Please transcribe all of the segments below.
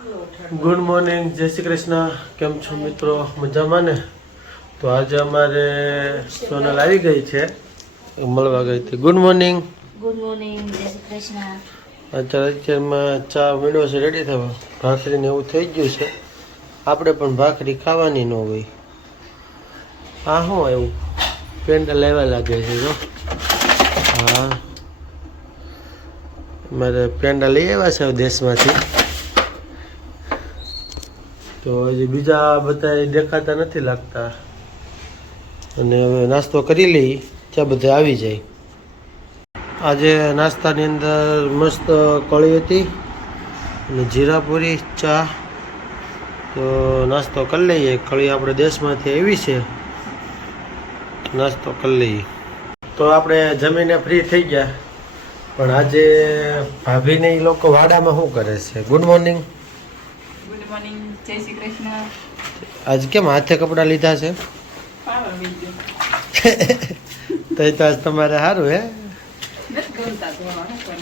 Good morning, જય શ્રી કૃષ્ણ. કેમ છો મિત્રો? મજામાં ને? તો આજે અમારે સોનલ આવી ગઈ છે, મળવા ગઈ હતી. Good morning. ગુડ મોર્નિંગ, જય શ્રી કૃષ્ણ. અત્યારમાં ચા મીડો છે રેડી થવા, ભાખરીને એવું થઈ ગયું છે. આપણે પણ ભાખરી ખાવાની ન હોય. આ શું એવું પેંડા લેવા લાગે છે જો. હા, મારે પેંડા લઈ આવ્યા છે દેશમાંથી. તો હજી બીજા બધા દેખાતા નથી લાગતા, અને હવે નાસ્તો કરી લઈ ત્યાં બધા આવી જાય. આજે નાસ્તાની અંદર મસ્ત કળી હતી અને જીરાપુરી ચા. તો નાસ્તો કરી લઈએ. કળી આપણે દેશમાંથી આવી છે, નાસ્તો કરી લઈએ. તો આપણે જમીને ફ્રી થઈ ગયા, પણ આજે ભાભીને એ લોકો વાડામાં શું કરે છે? Good morning. ગુડ મોર્નિંગ, જય શ્રી કૃષ્ણ. આજ કેમ હાથે કપડાં લીધા છે? પાવર બીજો તો એ તો આજ તમારે સારું હે. નથી ગમતા તો હવે શું કરું?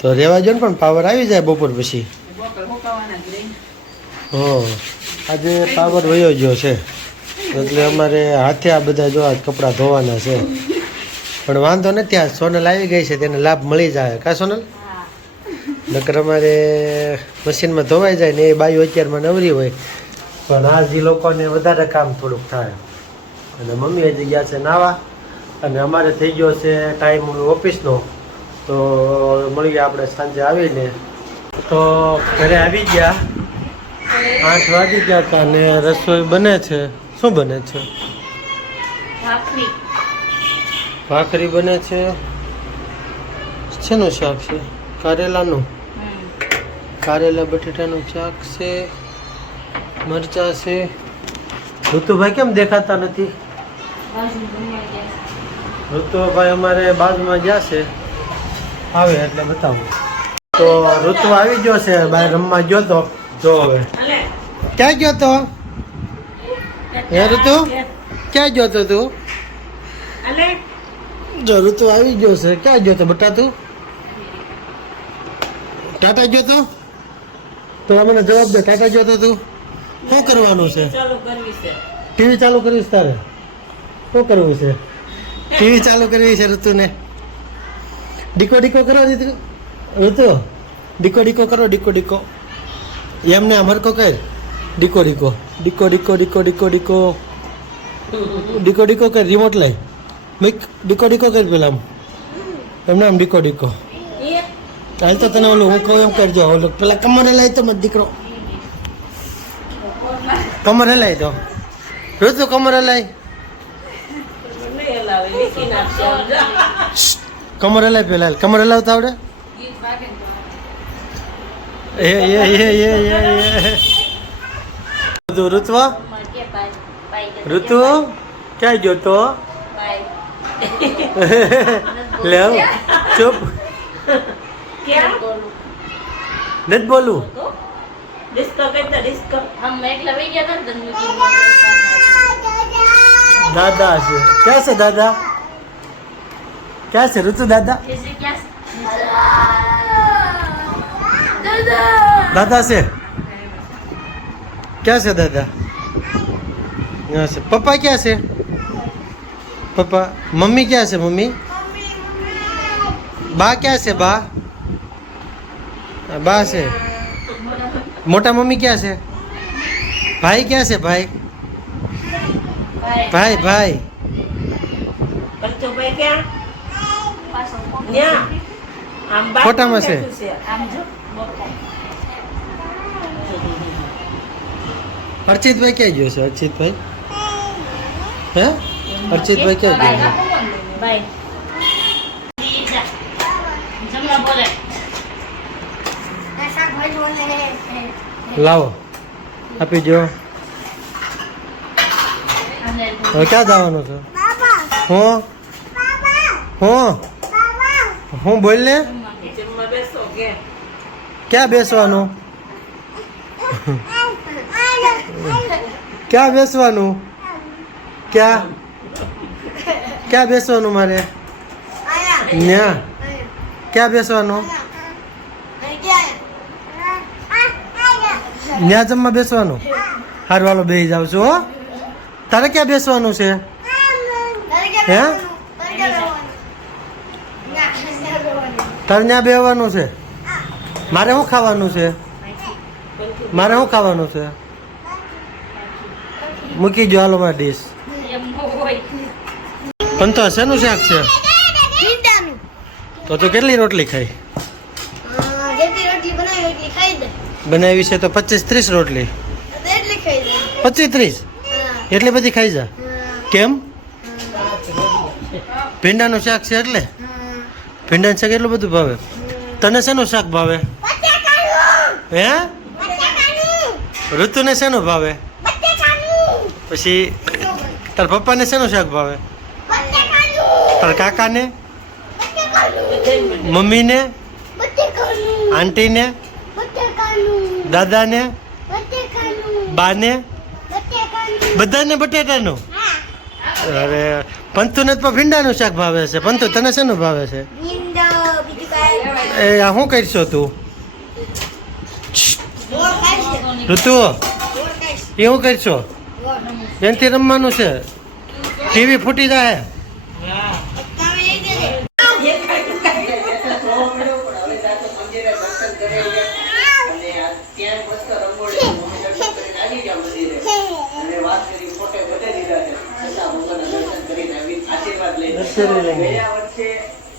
તો રેવા જો ને, પણ પાવર આવી જાય બપોર પછી. બપોર હોકાવાના જ રહી. આજે પાવર વયો ગયો છે, એટલે અમારે હાથે આ બધા જો આજ કપડાં ધોવાના છે. પણ વાંધો નથી, આ સોનલ આવી ગઈ છે તેને લાભ મળી જાય. કા સોનલ? હા, નકર અમારે મશીનમાં ધોવાઈ જાય ને એ બાયું અત્યારમાં નવરી હોય, પણ આજ એ લોકોને વધારે કામ થોડુંક થાય. અને મમ્મી હજી ગયા છે નાવા, અને અમારે થઈ ગયો છે ટાઈમ ઓફિસનો. તો મળીએ આપણે સાંજે આવીને. તો ઘરે આવી ગયા, 8 વાગી ગયા હતા ને રસોઈ બને છે. શું બને છે? ભાખરી. ભાખરી બને છે. શેનું શાક છે? કારેલાનું. કારેલા બટેટાનું શાક છે, મરચા છે. ઋતુભાઈ કેમ દેખાતા નથી? ઋતુભાઈ અમારે બાજુમાં ગયા છે, આવે એટલે બતાવું. તો ઋતુ આવી ગયો છે, બહાર રમવા ગયો તો. જો હવે ક્યાં ગયો તો? હે ઋતુ, ક્યાં ગયો તો તું? જો ઋતુ આવી ગયો છે. ક્યાં ગયો તો બટા તું? ટાટા ગયો તો? તો મને જવાબ દે, ટાટા ગયો તો તું? શું કરવાનું છે? ટીવી ચાલુ કરવી છે તારે? શું કરવું છે? ટીવી ચાલુ કરવી છે ઋતુને. ડીકો ડીકો કરો દીકરી. ઋતુ ડીકો ડીકો કરો, ડીકો ડીકો. એમને આમ હરકો કર. ડીકો ડીકો ડીકો ડીકો ડીકો ડીકો ડીકો ડીકો ડીકો કર. રિમોટ લઈ ડીકો ડીકો કર પેલા આમ. એમને આમ ડીકો ડીકો. હાલ તો તને ઓલું હું કહું એમ કરજો. ઓલું પેલા કમર હલાય તો મત દીકરો, કમર હલાય તો. ઋતુ કમર હલાય, કમર હલાય પેલા. કમર હલાવતા આવડે? એ ઋતુ, ઋતુ ક્યાં ગયો તો? લે ચૂપ, નથી બોલું. દાદા છે. ક્યાં છે દાદા? ક્યાં છે ઋતુ? દાદા, દાદા છે. ક્યાં છે દાદા? यहाँ से. पप्पा क्या से? पप्पा. मम्मी क्या से? मम्मी. बा क्या से? बा. बा से. मोटा मम्मी क्या से? भाई क्या से? भाई. भाई भाई. फोटा में से. અર્ચિતભાઈ ક્યાં ગયો છે? અર્ચિતભાઈ હે? અર્ચિતભાઈ ક્યાં ગયો છે? લાવો આપી દો. હવે ક્યાં જવાનું છે? હું હું બોલ ને. ક્યાં બેસવાનું? ક્યાં બેસવાનું? ક્યાં ક્યાં બેસવાનું મારે? ન્યા ક્યાં બેસવાનું? ન્યા જમવા બેસવાનું હારું હાલો બેસી જાવ છો હો તારે ક્યાં બેસવાનું છે હે તારે ત્યાં બેસવાનું છે મારે શું ખાવાનું છે મારે શું ખાવાનું છે મૂકી જો હાલો મારી ડીશ પણ તો શેનું શાક છે તો કેટલી રોટલી ખાઈ બનાવી છે તો 25-30 રોટલી 25-30 એટલી બધી ખાઈ જા કેમ ભીંડાનું શાક છે એટલે ભીંડાનું શાક એટલું બધું ભાવે તને શેનું શાક ભાવે હે ઋતુને શેનું ભાવે પછી તાર પપ્પાને શેનું શાક ભાવે તાર કાકાને મમ્મીને આંટીને દાદાને બાને બધાને બટેટાનું અરે પંતુને તો ભીંડાનું શાક ભાવે છે પંતુ તને શેનું ભાવે છે એ આ શું કરશો તું ઋતુ એ શું કરશો એનાથી રમવાનું છે ટીવી ફૂટી જાય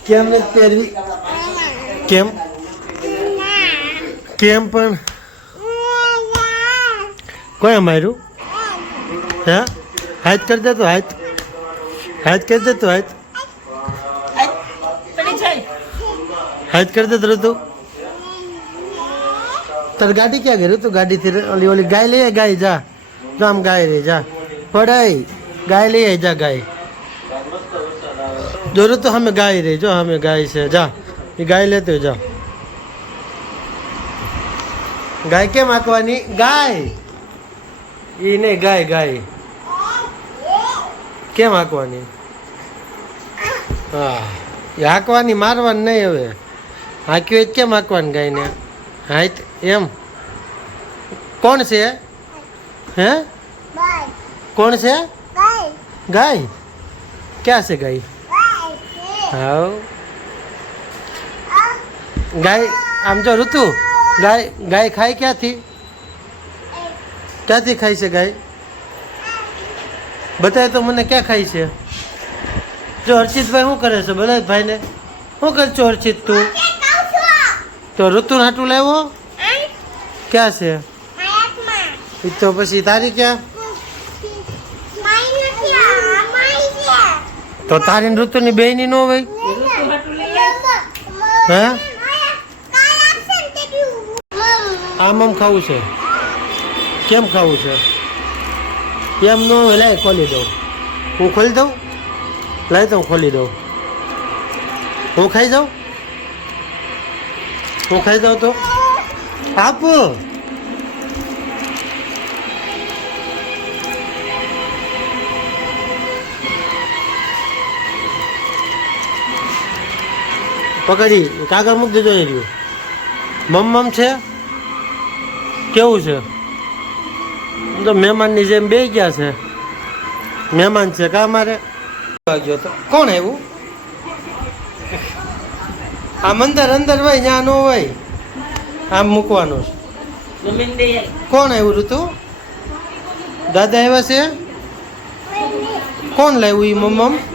કેમ ને પહેરવી કેમ કેમ પણ કોઈ માર્યું હે હાથ કરી દેતો હાથ કરી દેતો હાથ કરી દેતો તું તાર ગાડી ક્યાં ગઈ તું ગાડીથી ઓલી ઓલી ગાય લઈ ગાય જા જો આમ ગાય રે જા પડાય ગાય લઈ આવી જા ગાય જોરું તો હમે ગાય રહી જો હમે ગાય છે જા એ ગાય લેતો જા ગાય કેમ હાંકવાની ગાય એ નહીં ગાય ગાય કેમ હાંકવાની હા એ હાંકવાની મારવાની નહીં હવે હાંક્યું એ કેમ હાંકવાની ગાયને હાથ એમ કોણ છે હે કોણ છે ગાય ક્યાં છે ગાય હા ગાય આમ જો ઋતુ ગાય ખાય ક્યાંથી ખાય છે ગાય બતાય તો મને ક્યાં ખાય છે જો હર્ષિતભાઈ શું કરે છે બધા ભાઈને શું કરશો હર્ષિત તું તો ઋતુ હાટું લાવ્યો ક્યાં છે એ તો પછી તારી ક્યાં તો તારી ઋતુની બેની નો હોય હે આમ ખાવું છે કેમ ખાવું છે એમ નો હોય લાય ખોલી દઉં હું ખોલી દઉં લાય તો હું ખોલી દઉં હું ખાઈ જાઉં તો આપ પકડી કાગળ મૂકી દેજો એ રહ્યું મમ છે કેવું છે તો મહેમાનની જેમ બે ગયા છે મહેમાન છે કા મારે ગયો તો કોણ આવ્યું આમ અંદર હોય ત્યાં ન હોય આમ મૂકવાનું છે કોણ આવ્યું ઋતુ દાદા આવ્યા છે કોણ લાવ્યું એ મમ્મ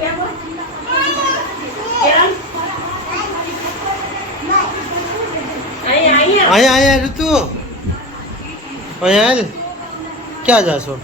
અહીંયા ઋતુ અહીંયા ક્યાં જાશો